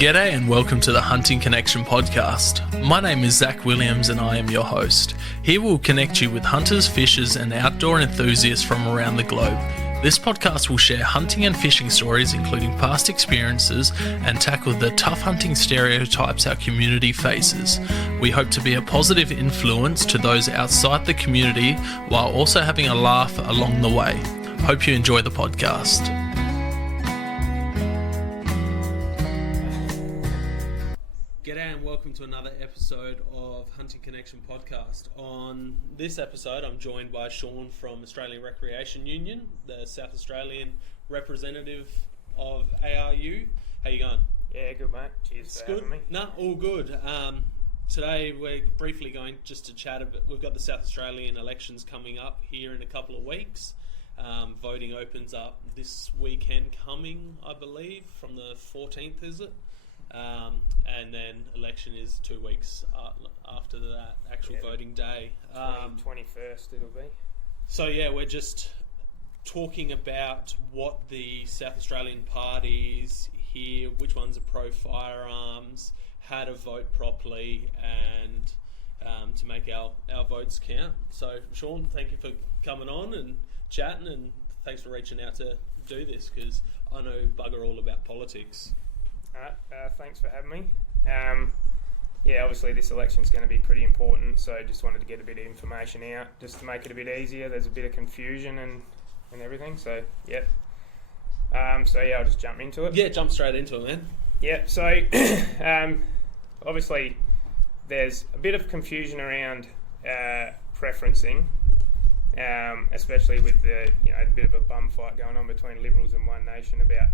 G'day and welcome to the Hunting Connection podcast. My name is Zach Williams and I am your host. Here we'll connect you with hunters, fishers and outdoor enthusiasts from around the globe. This podcast will share hunting and fishing stories including past experiences and tackle the tough hunting stereotypes our community faces. We hope to be a positive influence to those outside the community while also having a laugh along the way. Hope you enjoy the podcast. G'day and welcome to another episode of Hunting Connection podcast. On this episode, I'm joined by Shaun from Australian Recreation Union, the South Australian representative of ARU. How you going? Yeah, good mate. Cheers for having me. No, all good. Today we're briefly going just to chat a bit. We've got the South Australian elections coming up here in a couple of weeks. Voting opens up this weekend coming, I believe, from the 14th, is it? And then election is 2 weeks after that actual voting day. 21st it'll be. So yeah, we're just talking about what the South Australian parties here, which ones are pro-firearms, how to vote properly, and to make our votes count. So Shaun, thank you for coming on and chatting, and thanks for reaching out to do this, because I know bugger all about politics. Thanks for having me. Yeah, obviously this election's going to be pretty important, so just wanted to get a bit of information out just to make it a bit easier. There's a bit of confusion and everything, so yep. I'll just jump into it. Yeah, jump straight into it, man. Yeah, so obviously there's a bit of confusion around preferencing, especially with the a bit of a bum fight going on between Liberals and One Nation about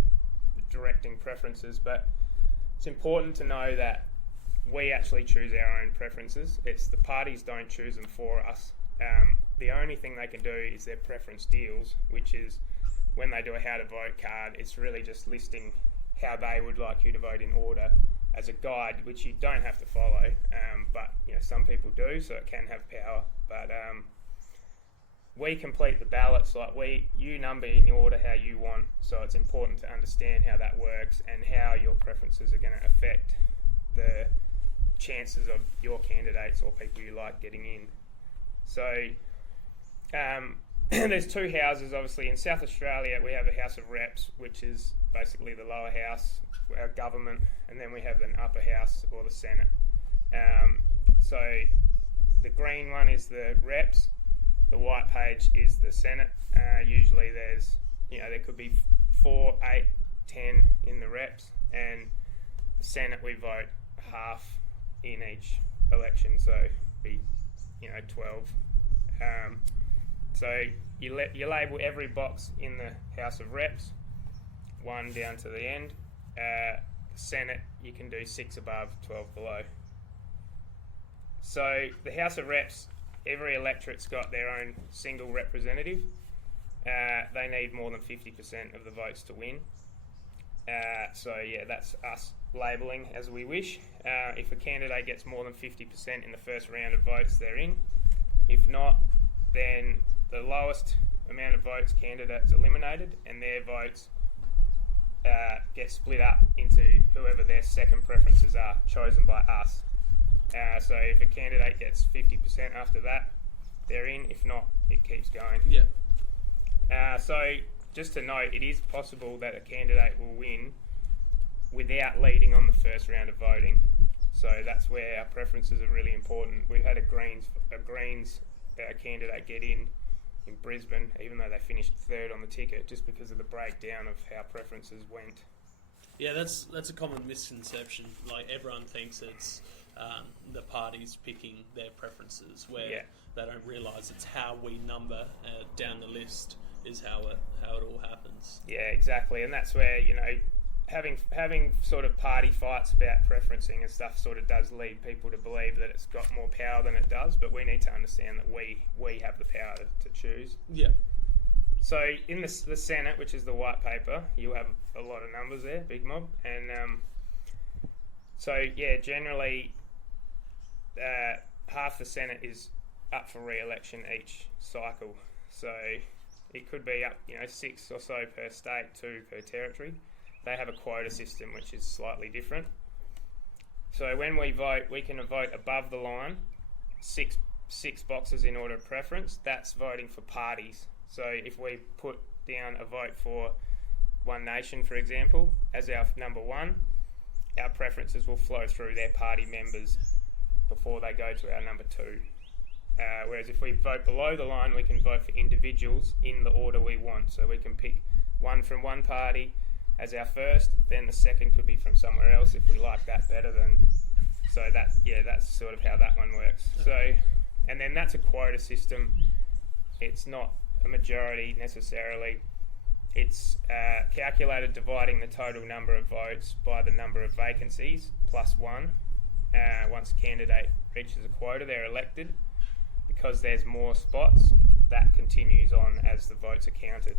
directing preferences, but it's important to know that we actually choose our own preferences. It's the parties don't choose them for us. The only thing they can do is their preference deals, which is when they do a how to vote card, it's really just listing how they would like you to vote in order as a guide, which you don't have to follow, but some people do, so it can have power. But we complete the ballots you number in order how you want, so it's important to understand how that works and how your preferences are going to affect the chances of your candidates or people you like getting in. So there's two houses, obviously. In South Australia we have a House of Reps, which is basically the lower house, our government, and then we have an upper house or the Senate. So the green one is the Reps. The white page is the Senate. Usually there's, there could be 4, 8, 10 in the Reps, and the Senate we vote half in each election, so be 12. So you label every box in the House of Reps, 1 down to the end. The Senate you can do 6 above, 12 below. So the House of Reps, every electorate's got their own single representative. They need more than 50% of the votes to win. That's us labelling as we wish. If a candidate gets more than 50% in the first round of votes, they're in. If not, then the lowest amount of votes candidate's eliminated, and their votes get split up into whoever their second preferences are, chosen by us. So if a candidate gets 50% after that, they're in. If not, it keeps going. Yeah. So just to note, it is possible that a candidate will win without leading on the first round of voting. So that's where our preferences are really important. We've had a Greens candidate get in Brisbane, even though they finished third on the ticket, just because of the breakdown of how preferences went. Yeah, that's a common misconception. Like, everyone thinks it's the parties picking their preferences, where they don't realise it's how we number down the list is how it all happens. Yeah, exactly, and that's where having sort of party fights about preferencing and stuff sort of does lead people to believe that it's got more power than it does. But we need to understand that we have the power to choose. Yeah. So in the Senate, which is the white paper, you have a lot of numbers there, big mob, and generally half the Senate is up for re-election each cycle. So it could be up, 6 or so per state, 2 per territory. they have a quota system which is slightly different. So when we vote, we can vote above the line, six boxes in order of preference. That's voting for parties. So if we put down a vote for One Nation, for example, as our number one, our preferences will flow through their party members before they go to our number two. Whereas if we vote below the line, we can vote for individuals in the order we want. So we can pick one from one party as our first, then the second could be from somewhere else if we like that better than. So that's sort of how that one works. So, and then that's a quota system. It's not a majority necessarily. It's calculated dividing the total number of votes by the number of vacancies plus one. Once a candidate reaches a quota, they're elected. Because there's more spots, that continues on as the votes are counted.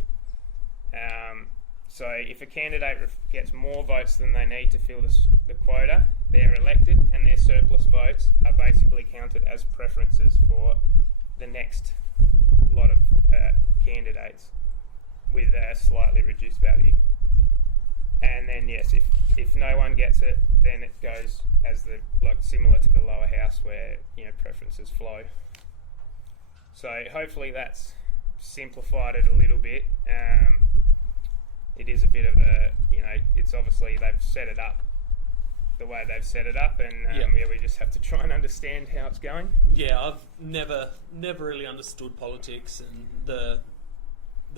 So if a candidate gets more votes than they need to fill the quota, they're elected, and their surplus votes are basically counted as preferences for the next lot of candidates with a slightly reduced value. And then yes, if no one gets it, then it goes as similar to the lower house where preferences flow. So hopefully that's simplified it a little bit. It is a bit of a, it's obviously they've set it up the way they've set it up, and we just have to try and understand how it's going. Yeah, I've never really understood politics, and the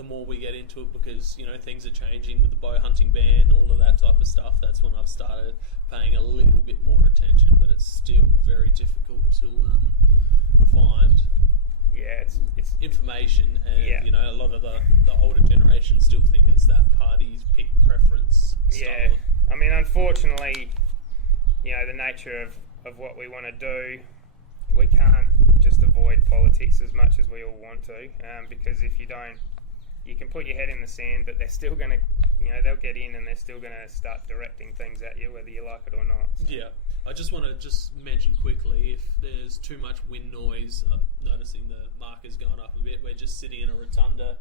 more we get into it, because things are changing with the bow hunting ban, all of that type of stuff. That's when I've started paying a little bit more attention, but it's still very difficult to find. Yeah, it's information, and a lot of the older generation still think it's that party's pick preference style. Yeah, I mean, unfortunately, the nature of what we want to do, we can't just avoid politics as much as we all want to, because if you don't, you can put your head in the sand, but they're still going to, they'll get in and they're still going to start directing things at you, whether you like it or not. So. Yeah. I just want to mention quickly, if there's too much wind noise, I'm noticing the marker's going up a bit. We're just sitting in a rotunda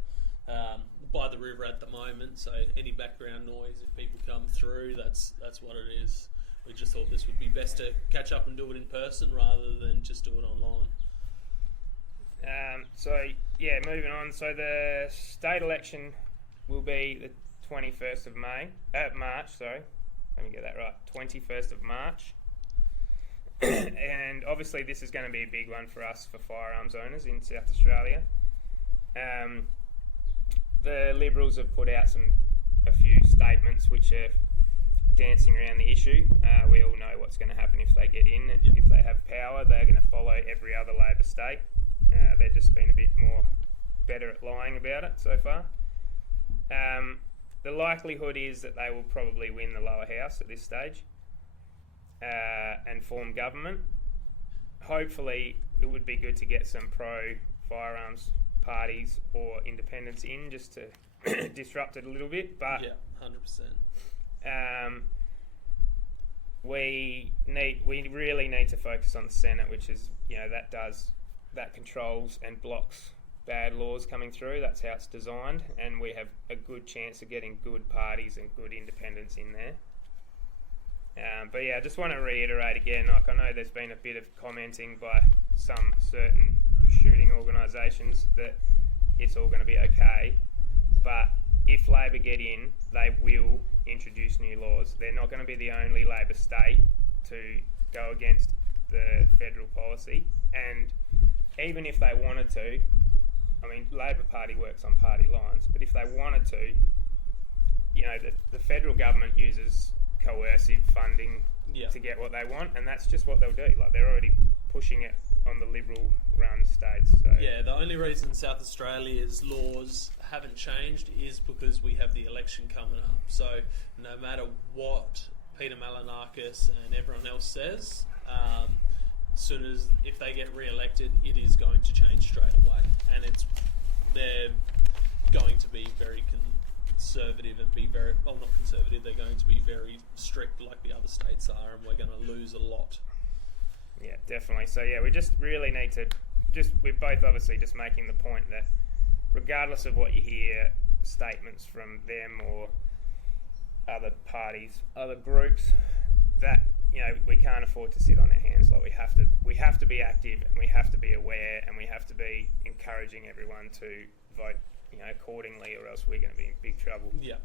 by the river at the moment, so any background noise, if people come through, that's what it is. We just thought this would be best to catch up and do it in person rather than just do it online. Moving on. So the state election will be the 21st of March, sorry. Let me get that right. 21st of March. And obviously this is going to be a big one for us, for firearms owners in South Australia. The Liberals have put out a few statements which are dancing around the issue. We all know what's going to happen if they get in. Yep. If they have power, they're going to follow every other Labor state. They've just been a bit more better at lying about it so far. The likelihood is that they will probably win the lower house at this stage and form government. Hopefully it would be good to get some pro-firearms parties or independents in just to disrupt it a little bit. But yeah, 100%. We really need to focus on the Senate, which is, that controls and blocks bad laws coming through. That's how it's designed, and we have a good chance of getting good parties and good independents in there. I just want to reiterate again, I know there's been a bit of commenting by some certain shooting organisations that it's all going to be okay, but if Labor get in, they will introduce new laws. They're not going to be the only Labor state to go against the federal policy, and even if they wanted to, Labor Party works on party lines, but if they wanted to, the federal government uses coercive funding to get what they want, and that's just what they'll do. They're already pushing it on the Liberal-run states. So. Yeah, the only reason South Australia's laws haven't changed is because we have the election coming up. So no matter what Peter Malinakis and everyone else says, soon as if they get re-elected, it is going to change straight away, and they're going to be very conservative and be very not conservative. They're going to be very strict, like the other states are, and we're going to lose a lot. Yeah, definitely. So we just really need to we're both obviously just making the point that regardless of what you hear, statements from them or other parties, other groups that, you know, we can't afford to sit on our hands. Like, we have to be active, and we have to be aware, and we have to be encouraging everyone to vote, you know, accordingly, or else we're going to be in big trouble. Yeah.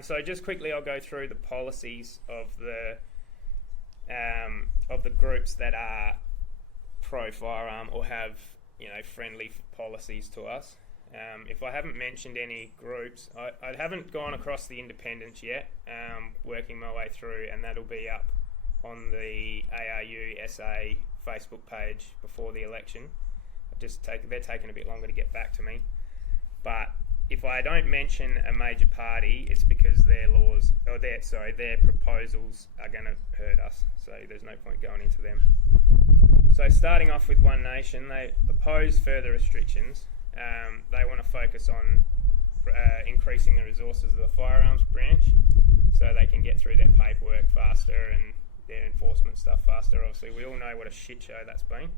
So just quickly, I'll go through the policies of the groups that are pro firearm or have, you know, friendly policies to us. If I haven't mentioned any groups, I haven't gone across the independents yet, working my way through, and that'll be up on the ARU SA Facebook page before the election. They're taking a bit longer to get back to me. But if I don't mention a major party, it's because their proposals are going to hurt us. So there's no point going into them. So starting off with One Nation, they oppose further restrictions. They want to focus on increasing the resources of the firearms branch so they can get through their paperwork faster and their enforcement stuff faster. Obviously, we all know what a shit show that's been.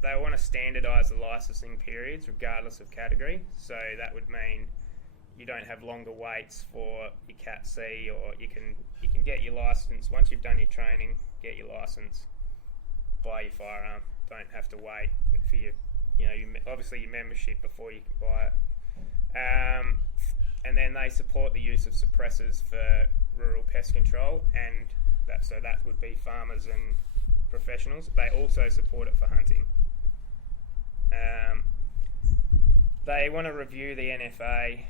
They want to standardise the licensing periods regardless of category. So that would mean you don't have longer waits for your Cat C, or you can get your licence once you've done your training. Get your licence, buy your firearm. Don't have to wait for your membership before you can buy it. And then they support the use of suppressors for rural pest control, and that would be farmers and professionals. They also support it for hunting. They want to review the NFA,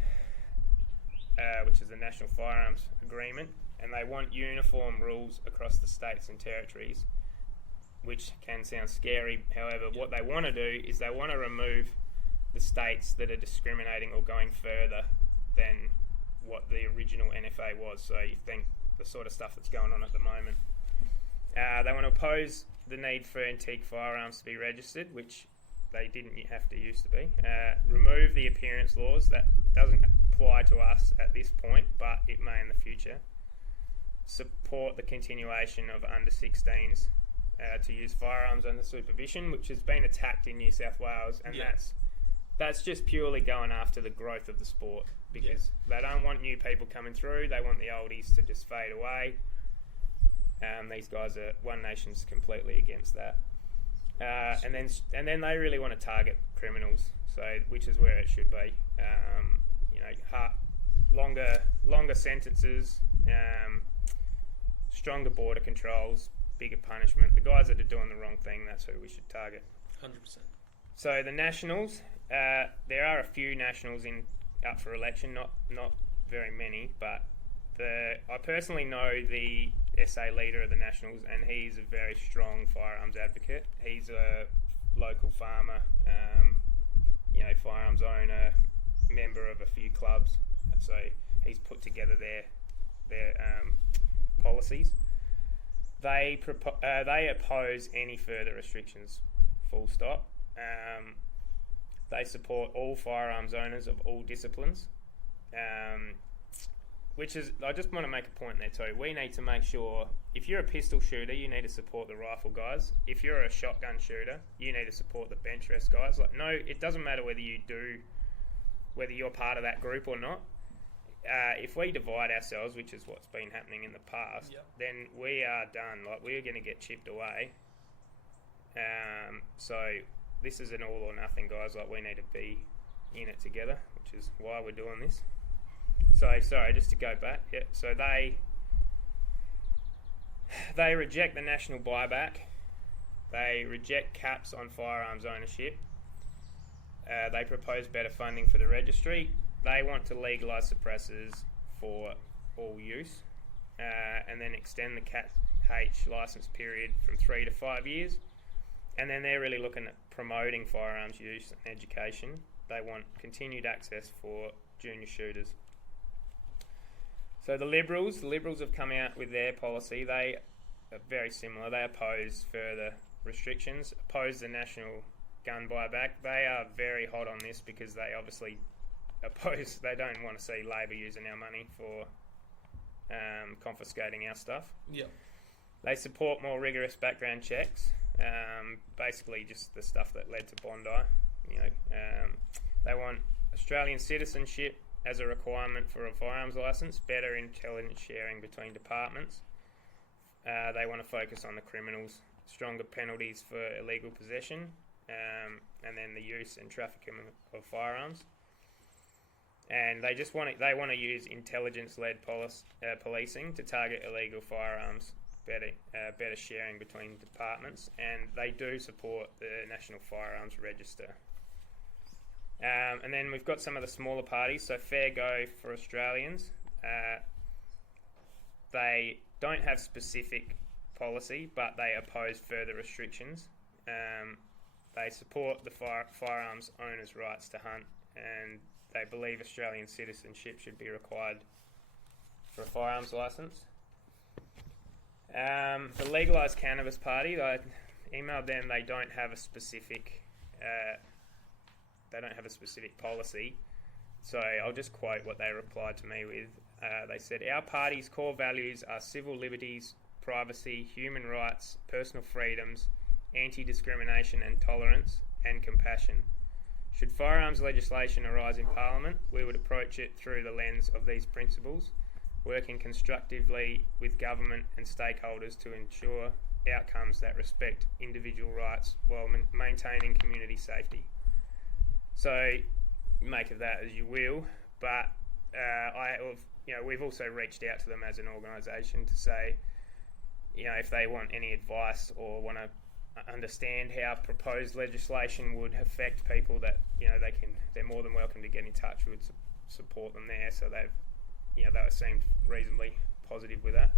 which is the National Firearms Agreement, and they want uniform rules across the states and territories, which can sound scary. However, what they want to do is they want to remove the states that are discriminating or going further than what the original NFA was. So you think the sort of stuff that's going on at the moment. They want to oppose the need for antique firearms to be registered, which they didn't have to used to be. Remove the appearance laws. That doesn't apply to us at this point, but it may in the future. Support the continuation of under 16s to use firearms under supervision, which has been attacked in New South Wales, and that's just purely going after the growth of the sport, because they don't want new people coming through. They want the oldies to just fade away. These guys One Nation's completely against that. And then they really want to target criminals, so which is where it should be. Longer sentences, stronger border controls, bigger punishment. The guys that are doing the wrong thing, that's who we should target. 100%. So the Nationals, there are a few Nationals up for election, not very many, but I personally know the SA leader of the Nationals, and he's a very strong firearms advocate. He's a local farmer, firearms owner, member of a few clubs. So he's put together their policies. They oppose any further restrictions, full stop. They support all firearms owners of all disciplines. I just want to make a point there too. We need to make sure, if you're a pistol shooter, you need to support the rifle guys. If you're a shotgun shooter, you need to support the bench rest guys. It doesn't matter whether you're part of that group or not. If we divide ourselves, which is what's been happening in the past, then we are done. We're going to get chipped away. So this is an all or nothing, guys. We need to be in it together, which is why we're doing this. So, sorry, just to go back. Yeah, so they reject the national buyback. They reject caps on firearms ownership. They propose better funding for the registry. They want to legalise suppressors for all use, and then extend the Cat H licence period from 3 to 5 years. And then they're really looking at promoting firearms use and education. They want continued access for junior shooters. So the Liberals have come out with their policy. They are very similar. They oppose further restrictions, oppose the national gun buyback. They are very hot on this because they obviously oppose. They don't want to see Labor using our money for confiscating our stuff. Yep. They support more rigorous background checks. Basically, just the stuff that led to Bondi. They want Australian citizenship as a requirement for a firearms licence, better intelligence sharing between departments. They want to focus on the criminals, stronger penalties for illegal possession, and then the use and trafficking of firearms. And they just want to use intelligence-led policing to target illegal firearms, better sharing between departments, and they do support the National Firearms Register. And then we've got some of the smaller parties. So Fair Go for Australians, they don't have specific policy, but they oppose further restrictions. They support the firearms owners' rights to hunt, and they believe Australian citizenship should be required for a firearms licence. The Legalised Cannabis Party, I emailed them. They don't have a specific policy, so I'll just quote what they replied to me with. They said, "Our party's core values are civil liberties, privacy, human rights, personal freedoms, anti-discrimination and tolerance, and compassion. Should firearms legislation arise in Parliament, we would approach it through the lens of these principles, working constructively with government and stakeholders to ensure outcomes that respect individual rights while maintaining community safety." So make of that as you will, but we've also reached out to them as an organisation to say, if they want any advice or want to understand how proposed legislation would affect people, that they're more than welcome to get in touch. We would support them there. So they seemed reasonably positive with that.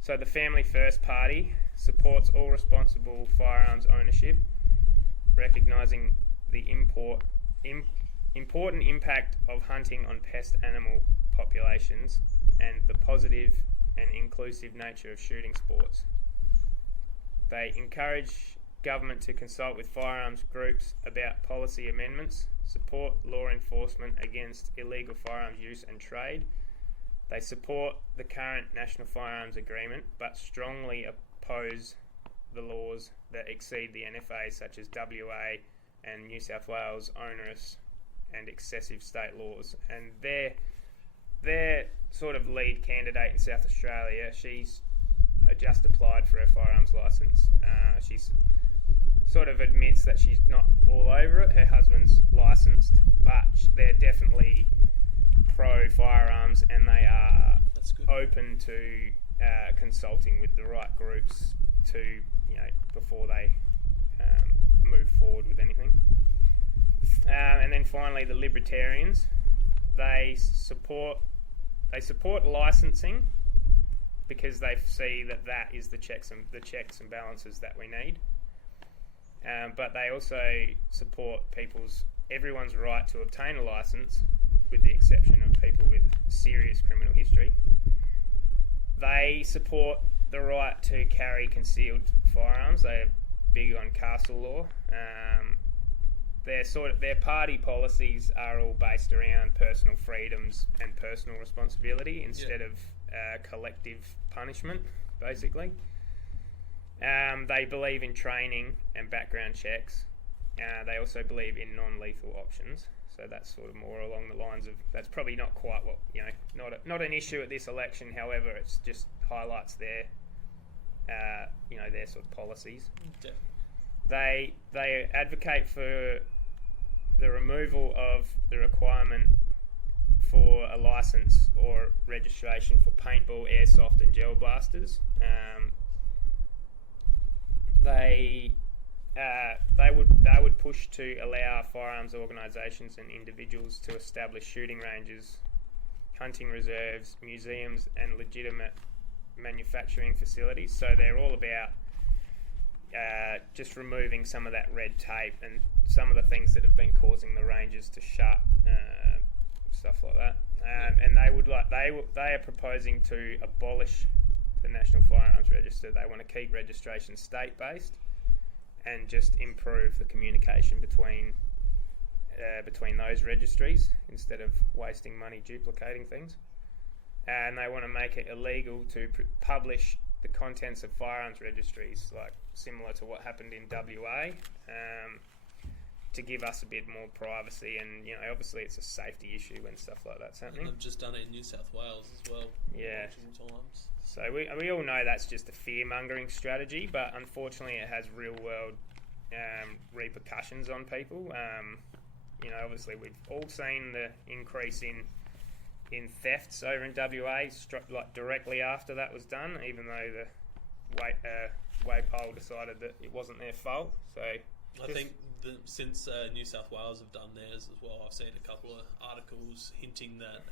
So the Family First Party supports all responsible firearms ownership, recognising the important impact of hunting on pest animal populations and the positive and inclusive nature of shooting sports. They encourage government to consult with firearms groups about policy amendments, support law enforcement against illegal firearms use and trade. They support the current National Firearms Agreement, but strongly oppose the laws that exceed the NFA, such as WA and New South Wales onerous and excessive state laws. And their sort of lead candidate in South Australia, she's just applied for her firearms licence. She's sort of admits that she's not all over it. Her husband's licensed, but they're definitely pro firearms, and they are open to consulting with the right groups to before they move forward with anything. And then finally, the Libertarians, they support licensing because they see that is the checks and balances that we need. But they also support everyone's right to obtain a license, with the exception of people with serious criminal history. They support the right to carry concealed firearms. They are big on castle law. Their party policies are all based around personal freedoms and personal responsibility instead of collective punishment, basically. They believe in training and background checks. They also believe in non-lethal options. So that's sort of more along the lines of, that's probably not quite what, not an issue at this election. However, it's just highlights their sort of policies. Definitely. They advocate for the removal of the requirement for a license or registration for paintball, airsoft, and gel blasters. They would push to allow firearms organisations and individuals to establish shooting ranges, hunting reserves, museums, and legitimate manufacturing facilities. So they're all about just removing some of that red tape and some of the things that have been causing the ranges to shut, stuff like that. And they are proposing to abolish the National Firearms Register. They want to keep registration state-based and just improve the communication between those registries instead of wasting money duplicating things. And they want to make it illegal to publish the contents of firearms registries, like similar to what happened in WA. to give us a bit more privacy, and obviously it's a safety issue when stuff like that's happening. And they've just done it in New South Wales as well. Yeah. Multiple times. So we all know that's just a fear-mongering strategy, but unfortunately it has real-world repercussions on people. Obviously we've all seen the increase in thefts over in WA, directly after that was done, even though the Waypole decided that it wasn't their fault. So I think since New South Wales have done theirs as well, I've seen a couple of articles hinting that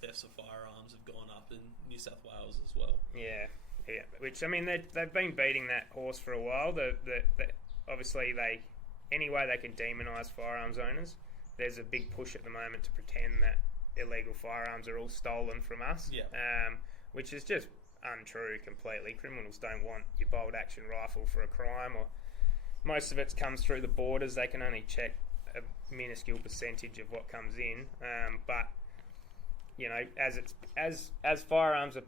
thefts of firearms have gone up in New South Wales as well. Yeah. Which, they've been beating that horse for a while. Obviously, any way they can demonise firearms owners, there's a big push at the moment to pretend that illegal firearms are all stolen from us. Yeah. Which is just untrue completely. Criminals don't want your bolt action rifle for a crime, or most of it comes through the borders. They can only check a minuscule percentage of what comes in. But as firearms are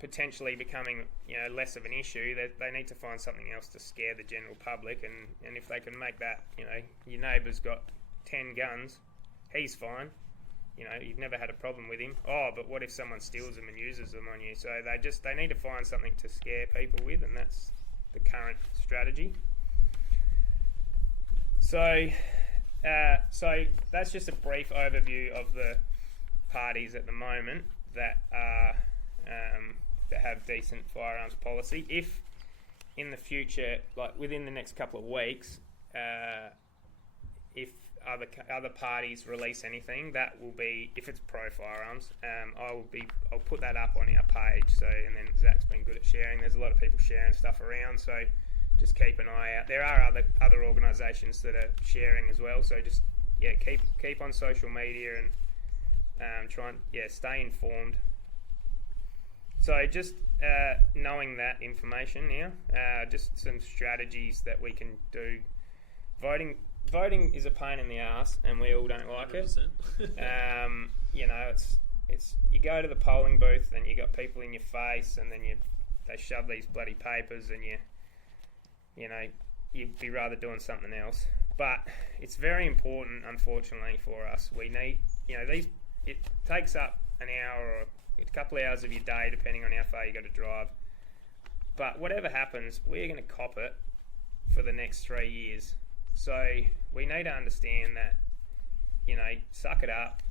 potentially becoming less of an issue, they need to find something else to scare the general public. And if they can make that, your neighbour's got 10 guns, he's fine. You've never had a problem with him. Oh, but what if someone steals them and uses them on you? So they need to find something to scare people with, and that's the current strategy. So that's just a brief overview of the parties at the moment that are that have decent firearms policy. If in the future, like within the next couple of weeks, if other parties release anything, that will be, if it's pro firearms, I'll put that up on our page. So, and then Zach's been good at sharing. There's a lot of people sharing stuff around, so just keep an eye out. There are other organisations that are sharing as well. So just keep on social media and try and stay informed. So just knowing that information now, just some strategies that we can do. Voting is a pain in the ass, and we all don't like 100%. it. It's you go to the polling booth and you got people in your face, and then they shove these bloody papers, and you'd be rather doing something else. But it's very important, unfortunately, for us. We need it takes up an hour or a couple of hours of your day, depending on how far you got to drive. But whatever happens, we're going to cop it for the next 3 years. So we need to understand that, suck it up.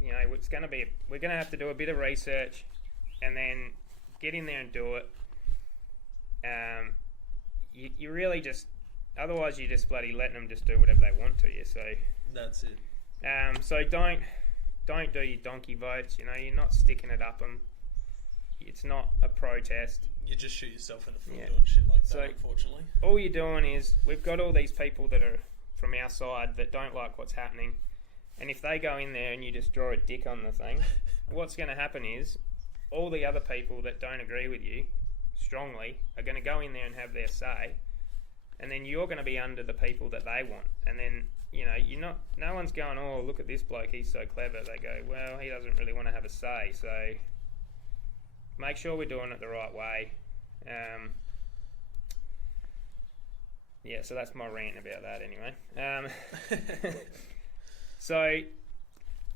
It's going to be, we're going to have to do a bit of research and then get in there and do it. You really just, otherwise you're just bloody letting them just do whatever they want to you. So that's it. So don't do your donkey votes. You're not sticking it up them. It's not a protest. You just shoot yourself in the foot doing shit like that, unfortunately. All you're doing is, we've got all these people that are from our side that don't like what's happening, and if they go in there and you just draw a dick on the thing, what's going to happen is all the other people that don't agree with you strongly are going to go in there and have their say, and then you're going to be under the people that they want. And then no one's going, oh, look at this bloke, he's so clever. They go, well, he doesn't really want to have a say. So make sure we're doing it the right way. So that's my rant about that anyway. So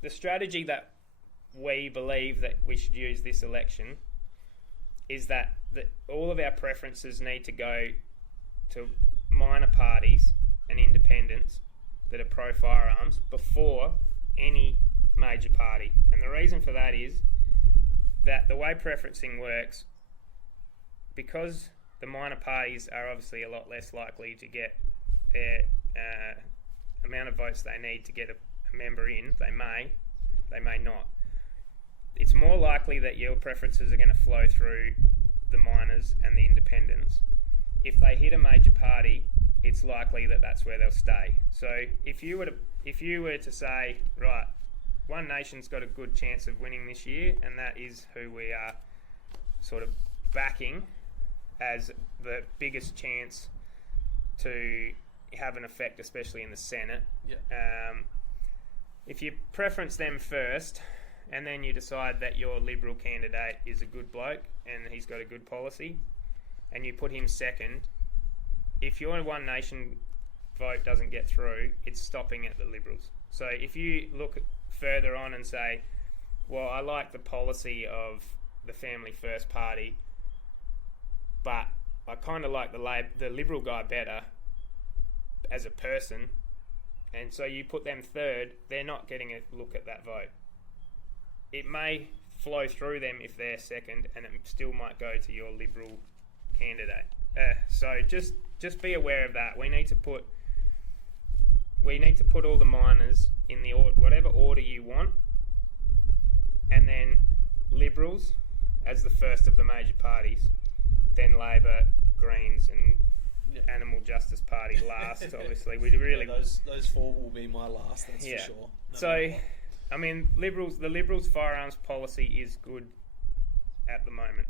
the strategy that we believe that we should use this election is that all of our preferences need to go to minor parties and independents that are pro-firearms before any major party. And the reason for that is that the way preferencing works, because the minor parties are obviously a lot less likely to get their amount of votes they need to get a member in, they may not. It's more likely that your preferences are going to flow through the minors and the independents. If they hit a major party, it's likely that that's where they'll stay. So if you were to say, right, One Nation's got a good chance of winning this year, and that is who we are sort of backing as the biggest chance to have an effect, especially in the Senate. Yeah. If you preference them first, and then you decide that your Liberal candidate is a good bloke and he's got a good policy, and you put him second, if your One Nation vote doesn't get through, it's stopping at the Liberals. So if you look further on and say, well, I like the policy of the Family First Party, but I kind of like the Liberal guy better as a person, and so you put them third, they're not getting a look at that vote. It may flow through them if they're second, and it still might go to your Liberal candidate. So just be aware of that. We need to put all the minors in the whatever order you want, and then Liberals as the first of the major parties, then Labor, Greens, and Animal Justice Party last. Obviously, we really those four will be my last. That's for sure. So, I mean, the Liberals' firearms policy is good at the moment.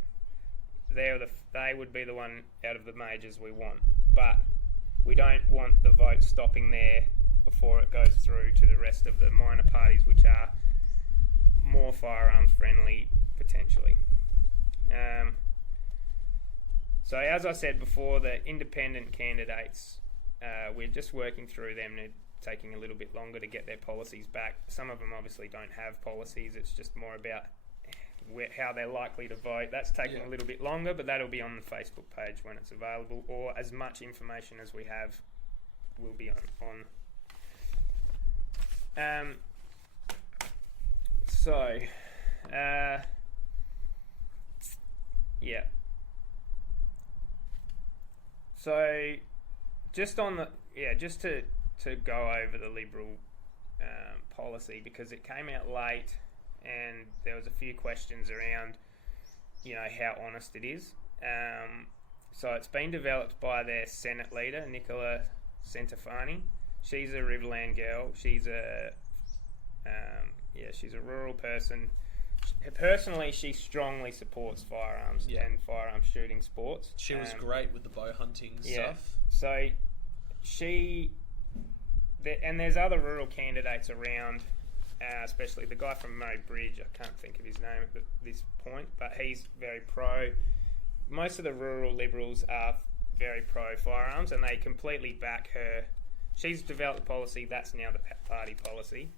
They would be the one out of the majors we want, but we don't want the vote stopping there before it goes through to the rest of the minor parties, which are more firearms friendly potentially. So as I said before, the independent candidates, we're just working through them. They're taking a little bit longer to get their policies back. Some of them obviously don't have policies. It's just more about how they're likely to vote. That's taking a little bit longer, but that'll be on the Facebook page when it's available, or as much information as we have will be on. So just on the just to go over the Liberal policy, because it came out late and there was a few questions around how honest it is. So it's been developed by their Senate leader, Nicola Centofanti. She's a Riverland girl. She's a she's a rural person. Personally, she strongly supports firearms and firearm shooting sports. She was great with the bow hunting stuff. So there's other rural candidates around, especially the guy from Murray Bridge. I can't think of his name at this point, but he's very pro. Most of the rural Liberals are very pro firearms, and they completely back her. She's developed a policy that's now the party policy.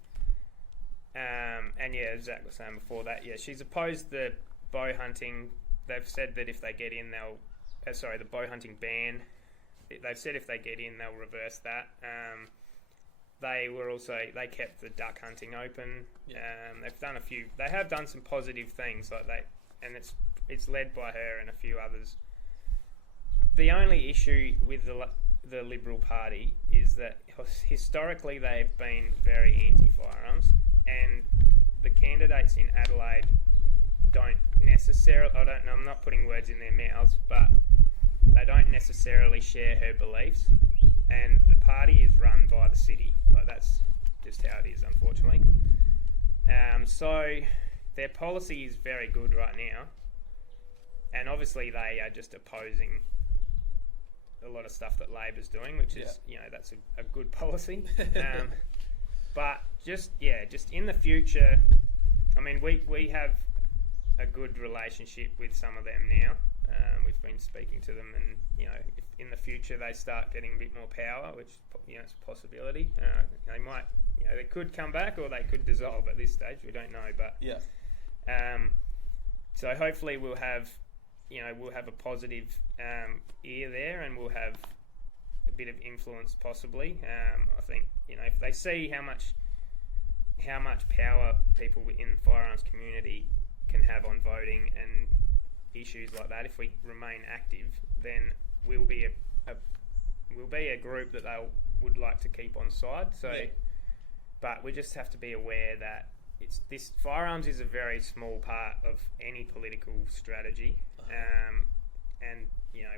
And as Zach was saying before that, she's opposed the bow hunting. They've said that if they get in, the bow hunting ban. They've said if they get in, they'll reverse that. They kept the duck hunting open. They have done some positive things and it's led by her and a few others. The only issue with the Liberal Party is that historically they've been very anti-firearms, and the candidates in Adelaide don't necessarily, I'm not putting words in their mouths, but they don't necessarily share her beliefs, and the party is run by the city. That's just how it is, unfortunately. So their policy is very good right now, and obviously they are just opposing a lot of stuff that Labor's doing, which is, that's a good policy. But just in the future, I mean, we have a good relationship with some of them now. We've been speaking to them, and if in the future they start getting a bit more power, which it's a possibility. They might, they could come back or they could dissolve at this stage. We don't know, but so hopefully we'll have a positive ear there, and we'll have a bit of influence possibly. I think if they see how much power people in the firearms community can have on voting and issues like that, if we remain active, then we'll be a group that they would like to keep on side. So, but we just have to be aware that firearms is a very small part of any political strategy, and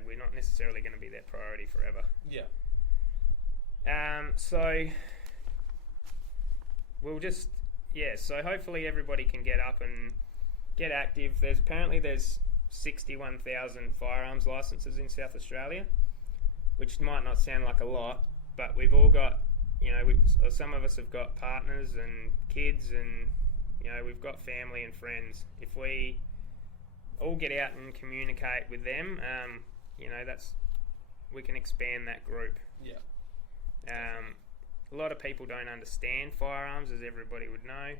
we're not necessarily going to be their priority forever. So we'll just so hopefully everybody can get up and get active. There's 61,000 firearms licenses in South Australia, which might not sound like a lot, but we've all got, some of us have got partners and kids, and we've got family and friends. If we all get out and communicate with them, we can expand that group. A lot of people don't understand firearms, as everybody would know.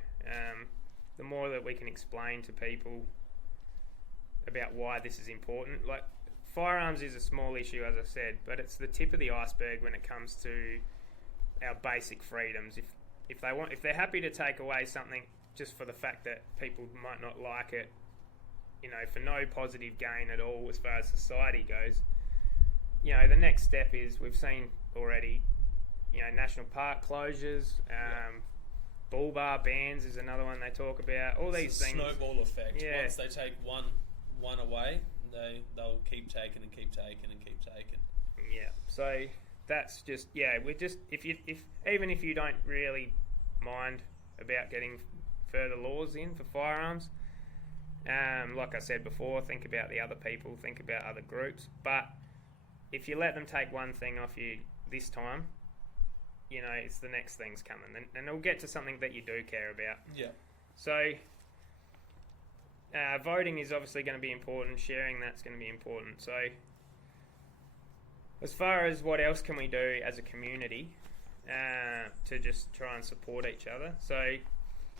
The more that we can explain to people about why this is important, like firearms is a small issue, as I said, but it's the tip of the iceberg when it comes to our basic freedoms. If they're happy to take away something just for the fact that people might not like it, for no positive gain at all as far as society goes, the next step is, we've seen already, national park closures, bull bar bans is another one they talk about. All these things. Snowball effect. Yeah. Once they take one away, they'll keep taking and keep taking and keep taking. Yeah. So that's just if you don't really mind about getting further laws in for firearms, like I said before, think about the other people, think about other groups. But if you let them take one thing off you this time, it's the next thing's coming, and it'll get to something that you do care about. Yeah. So voting is obviously going to be important. Sharing that's going to be important. So as far as what else can we do as a community to just try and support each other, so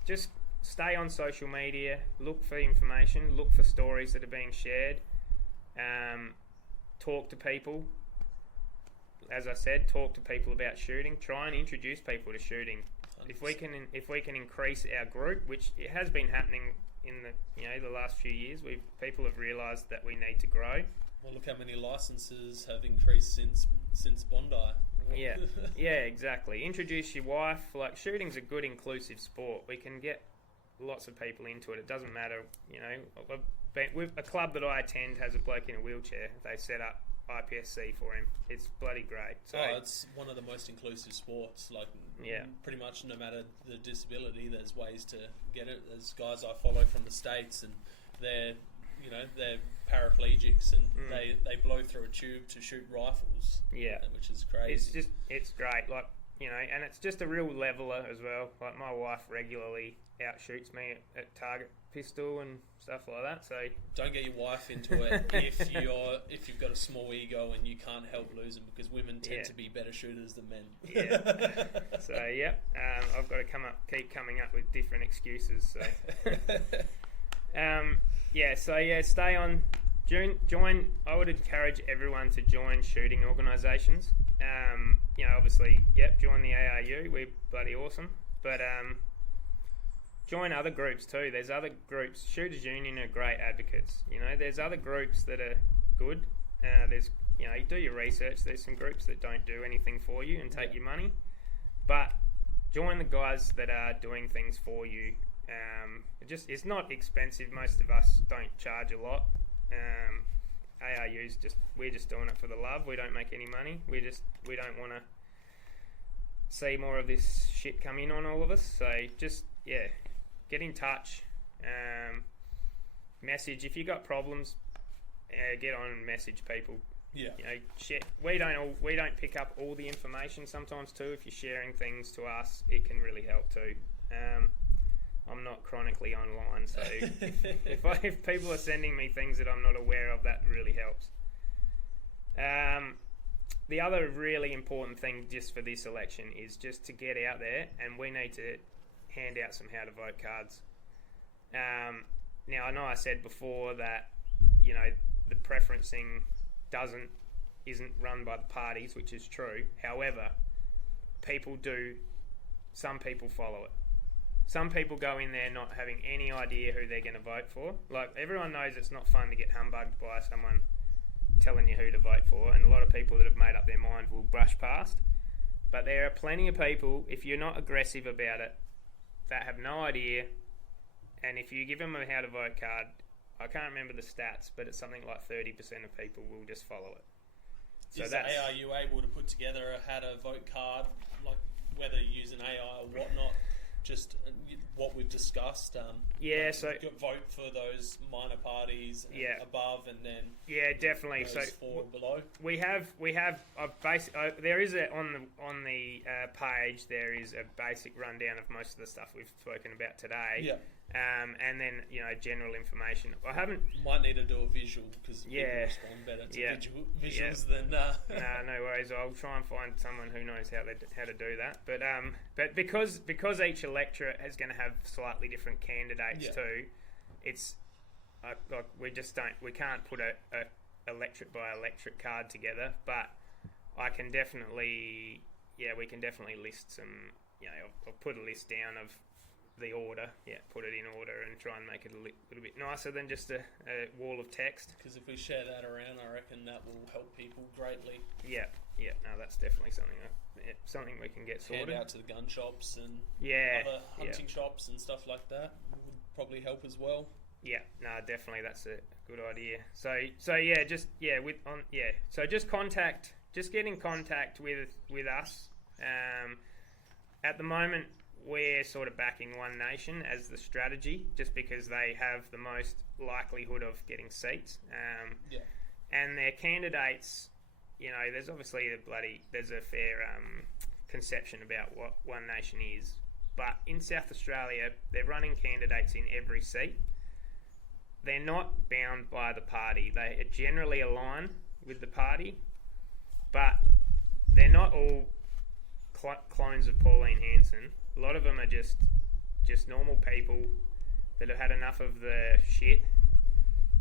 just stay on social media, look for information, look for stories that are being shared, talk to people. As I said, talk to people about shooting. Try and introduce people to shooting. 100%. If we can increase our group, which it has been happening in the last few years, people have realised that we need to grow. Well, look how many licenses have increased since Bondi. Yeah, exactly. Introduce your wife. Like, shooting's a good inclusive sport. We can get lots of people into it. It doesn't matter, a club that I attend has a bloke in a wheelchair. They set up IPSC for him. It's bloody great. So, it's one of the most inclusive sports. Like, pretty much no matter the disability, there's ways to get it. There's guys I follow from the States, and they're paraplegics, and they blow through a tube to shoot rifles. Yeah, which is crazy. It's great. Like, and it's just a real leveler as well. Like, my wife regularly outshoots me at target pistol and stuff like that. So don't get your wife into it if you've got a small ego and you can't help losing, because women tend to be better shooters than men. Yeah. So I've got to keep coming up with different excuses. So stay on. Join. I would encourage everyone to join shooting organisations. Obviously, join the ARU. We're bloody awesome. But join other groups too. There's other groups. Shooters Union are great advocates. There's other groups that are good. There's do your research. There's some groups that don't do anything for you and take your money, but join the guys that are doing things for you. It's not expensive. Most of us don't charge a lot. ARU's we're just doing it for the love. We don't make any money. We don't want to see more of this shit come in on all of us. So get in touch. Message if you got problems. Get on and message people. Yeah. Share. We don't pick up all the information sometimes too. If you're sharing things to us, it can really help too. I'm not chronically online, so if people are sending me things that I'm not aware of, that really helps. The other really important thing just for this election is just to get out there, and we need to hand out some how to vote cards. Now, I know I said before that the preferencing isn't run by the parties, which is true. However, some people follow it. Some people go in there not having any idea who they're going to vote for. Like, everyone knows it's not fun to get humbugged by someone telling you who to vote for, and a lot of people that have made up their mind will brush past. But there are plenty of people, if you're not aggressive about it, that have no idea, and if you give them a how to vote card, I can't remember the stats, but it's something like 30% of people will just follow it. So is the ARU able to put together a how to vote card, like whether using AI or whatnot, just what we've discussed. So vote for those minor parties above, and then definitely. Those so four below. We have. There is on the page. There is a basic rundown of most of the stuff we've spoken about today. Yeah. And then general information. I haven't. Might need to do a visual because people respond better to visuals than. No worries. I'll try and find someone who knows how to do that. But because each electorate is going to have slightly different candidates too, it's we can't put a electorate by electorate card together. But I can definitely we can definitely list some. I'll put a list down of the order, put it in order and try and make it a little bit nicer than just a wall of text. Because if we share that around, I reckon that will help people greatly. No, that's definitely something we can get sorted. Hand out to the gun shops and other hunting shops and stuff like that would probably help as well. Definitely that's a good idea. So just get in contact with us. At the moment, we're sort of backing One Nation as the strategy, just because they have the most likelihood of getting seats. And their candidates, there's obviously there's a fair conception about what One Nation is. But in South Australia, they're running candidates in every seat. They're not bound by the party. They generally align with the party, but they're not all clones of Pauline Hanson. A lot of them are just normal people that have had enough of the shit,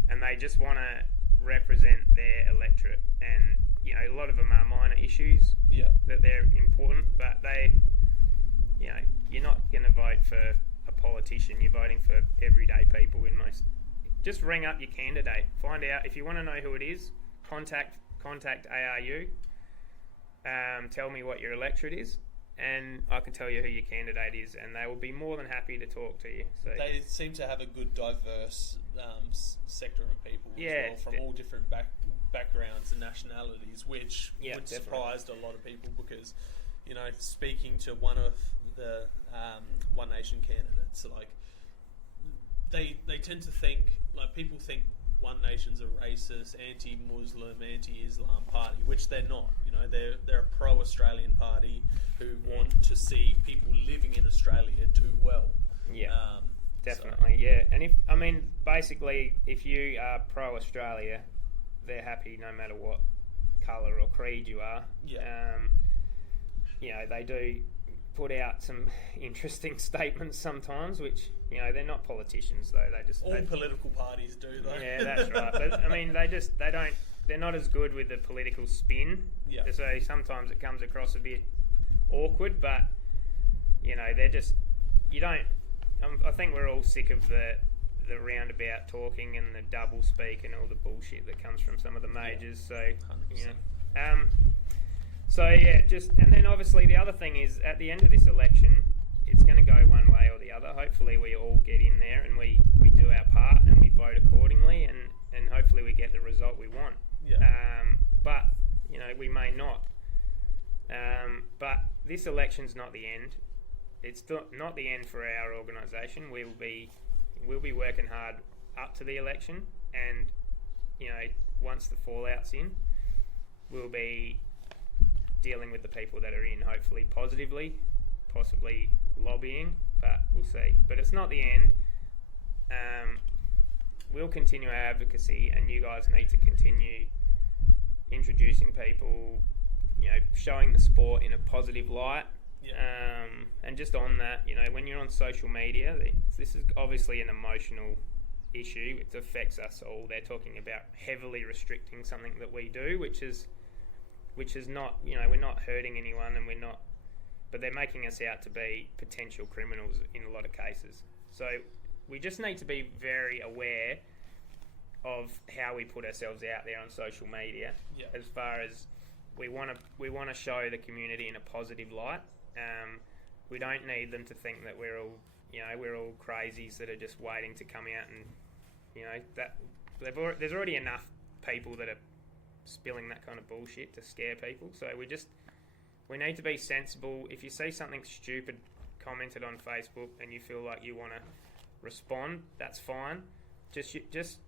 and they just want to represent their electorate. And a lot of them are minor issues that they're important, but you're not going to vote for a politician. You're voting for everyday people. Just ring up your candidate, find out if you want to know who it is. Contact ARU. Tell me what your electorate is, and I can tell you who your candidate is, and they will be more than happy to talk to you. So they seem to have a good diverse sector of people as well, from all different backgrounds and nationalities, which would surprise a lot of people because, speaking to one of the One Nation candidates, like they tend to think, like, people think One Nation's a racist, anti-Muslim, anti-Islam party, which they're not. They're a pro-Australian party who want to see people living in Australia do well. Definitely. And basically, if you are pro-Australia, they're happy no matter what colour or creed you are. They do put out some interesting statements sometimes, which they're not politicians though. Political parties do though. Yeah, that's right. But, they're not as good with the political spin. So sometimes it comes across a bit awkward, but they're just I think we're all sick of the roundabout talking and the double speak and all the bullshit that comes from some of the majors. And then obviously the other thing is, at the end of this election, it's going to go one way or the other. Hopefully we all get in there and we do our part and we vote accordingly, and hopefully we get the result we want. But we may not. But this election's not the end. It's not the end for our organisation. We'll be working hard up to the election, and once the fallout's in, we'll be dealing with the people that are in, hopefully positively, possibly lobbying, but we'll see. But it's not the end. We'll continue our advocacy, and you guys need to continue introducing people, showing the sport in a positive light. And just on that, when you're on social media, this is obviously an emotional issue. It affects us all. They're talking about heavily restricting something that we do, which is not, we're not hurting anyone, and we're not, but they're making us out to be potential criminals in a lot of cases. So we just need to be very aware of how we put ourselves out there on social media. As far as we want to show the community in a positive light. We don't need them to think that we're all crazies that are just waiting to come out, and there's already enough people that are spilling that kind of bullshit to scare people. So we need to be sensible. If you see something stupid commented on Facebook and you feel like you want to respond, that's fine. Just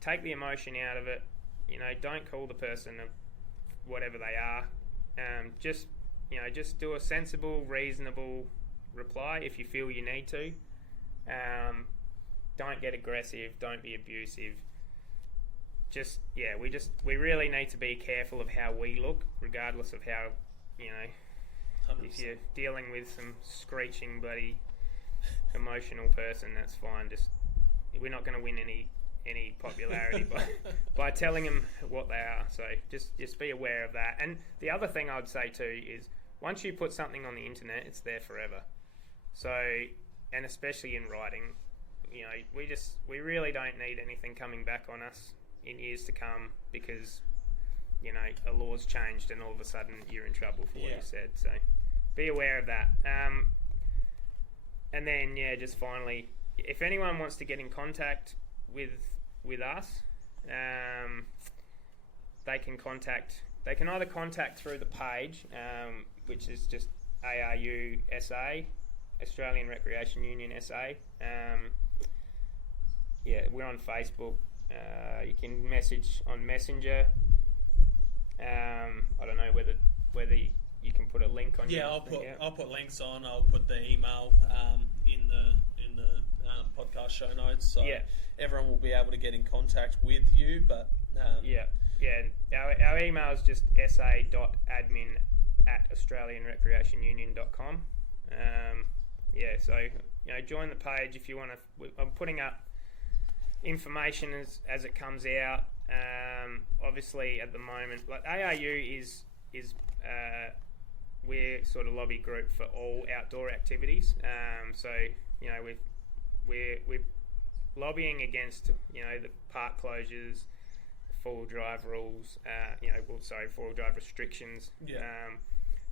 take the emotion out of it. Don't call the person whatever they are. Just do a sensible, reasonable reply if you feel you need to. Don't get aggressive. Don't be abusive. We really need to be careful of how we look, regardless of how, 100%. If you're dealing with some screeching, bloody emotional person, that's fine. We're not going to win any popularity by telling them what they are. So just be aware of that. And the other thing I'd say too is once you put something on the internet, it's there forever. So, and especially in writing, we really don't need anything coming back on us in years to come because a law's changed and all of a sudden you're in trouble for what you said. So be aware of that. And then just finally, if anyone wants to get in contact with us, they can either contact through the page, which is just ARU SA, Australian Recreation Union SA. We're on Facebook. You can message on Messenger. I don't know whether you can put a link on. I'll put links on. I'll put the email in the podcast show notes, so everyone will be able to get in contact with you. But our email is just sa.admin@australianrecreationunion.com. So join the page if you want to. I'm putting up information as it comes out. Obviously, at the moment, like ARU is we're sort of lobby group for all outdoor activities. We're lobbying against the park closures, four-wheel drive rules, four-wheel drive restrictions,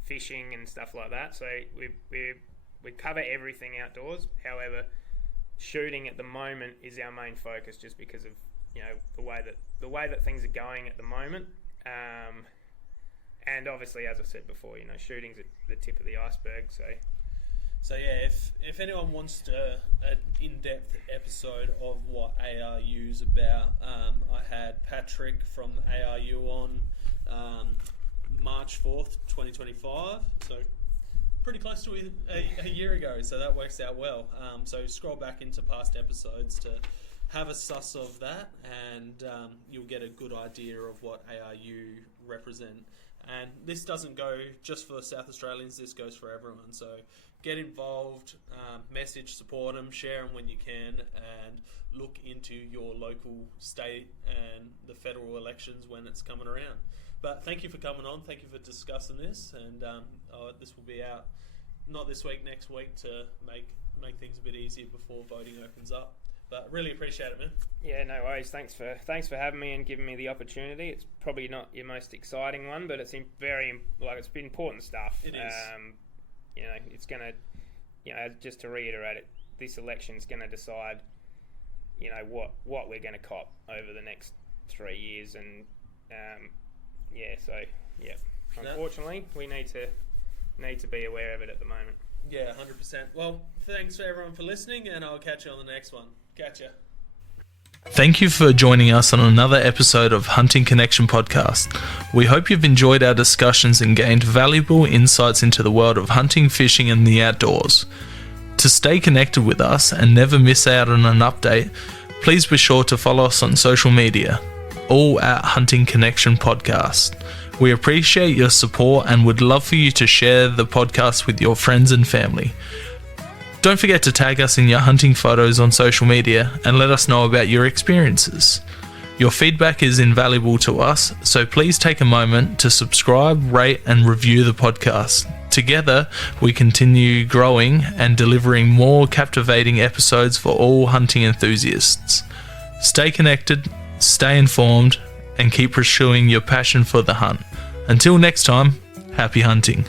fishing and stuff like that. So we cover everything outdoors. However, shooting at the moment is our main focus, just because of the way that things are going at the moment. And obviously, as I said before, shooting's at the tip of the iceberg. So if anyone wants an in-depth episode of what ARU's about, I had Patrick from ARU on March 4th, 2025. So pretty close to a year ago. So that works out well. So scroll back into past episodes to have a suss of that, and you'll get a good idea of what ARU represent. And this doesn't go just for South Australians, this goes for everyone. So get involved, message, support them, share them when you can, and look into your local, state and the federal elections when it's coming around. But thank you for coming on, thank you for discussing this, and this will be out not this week, next week, to make things a bit easier before voting opens up. But really appreciate it, man. Yeah, no worries. Thanks for having me and giving me the opportunity. It's probably not your most exciting one, but it's it's been important stuff. It is. It's gonna, just to reiterate it, this election's gonna decide, what we're gonna cop over the next 3 years, and unfortunately, we need to be aware of it at the moment. Yeah, 100%. Well, thanks for everyone for listening, and I'll catch you on the next one. Catch ya. Thank you for joining us on another episode of Hunting Connection Podcast. We hope you've enjoyed our discussions and gained valuable insights into the world of hunting, fishing, and the outdoors. To stay connected with us and never miss out on an update, please be sure to follow us on social media, all at Hunting Connection Podcast. We appreciate your support and would love for you to share the podcast with your friends and family. Don't forget to tag us in your hunting photos on social media and let us know about your experiences. Your feedback is invaluable to us, so please take a moment to subscribe, rate, and review the podcast. Together, we continue growing and delivering more captivating episodes for all hunting enthusiasts. Stay connected, stay informed, and keep pursuing your passion for the hunt. Until next time, happy hunting.